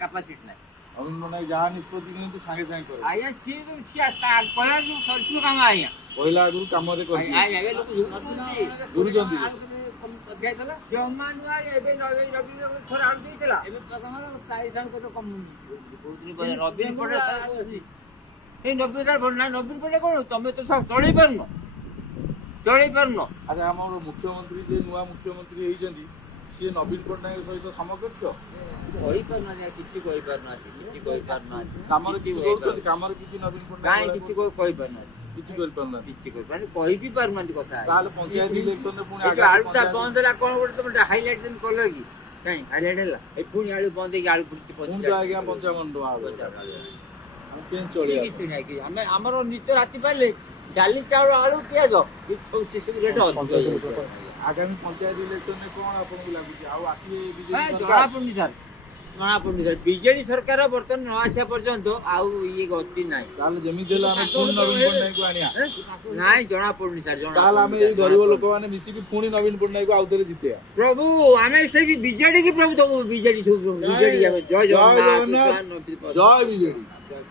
Capacity ना नवीन पट्टनायक जहाँ निष्पत्ति नियंती सागे सागे करे आया सी सरसु काम आया पहिला आगु काम रे कर आया लोक गुरुजंदी जमा नुआ एबे रवि थोड़ा आड़ देइतला एबे तमर 40 को तो कम रवि पड़े ए 90 भरना 90 पड़े कोन तमे तो सब चली परनो अच्छा हमर मुख्यमंत्री जे नुआ मुख्यमंत्री हेई जंदी सी नवीन पट्टनायक सहित समकक्ष कोई करना किछि कोई करना कामर किछि करूछथि कामर किछि नवीन पट्टनायक काई किछि कोई करना किछि कर परना किछि कोई माने कोई भी परमानंद कथा ताल पंचायत इलेक्शन रे पुनी आगे आलूटा बंद ला कोन गोटे तुम हाइलाइट दिन करलो की काई हाइलाइट हला ए पुनी आलू बंद की आलू पुनी पुनी तो आगे 55 टका हम केन चले किछि नै कि हमें हमरो नित्य राति पाले डाली चावल आलू पियाज ई सब सिस्टम रेट अधिक आगामी पंचायत इलेक्शन में कोन आपन को लागु आ आसी जणा बीजेपी पड़नी सर बीजेडी सरकार बर्तन न आसा पर्यंत आउ ये गति नाही ताल जेमी देला हम पुनी नवीन पट्टनायक को आनिया नाही जणा पड़नी सर जणा ताल हमें ए गरीब लोक माने मिसी की पुनी नवीन पट्टनायक को आउतरे जिते प्रभु हमें से भी बीजेडी की प्रभु तो बीजेडी बीजेडी जय जगन्नाथ जय बीजेडी।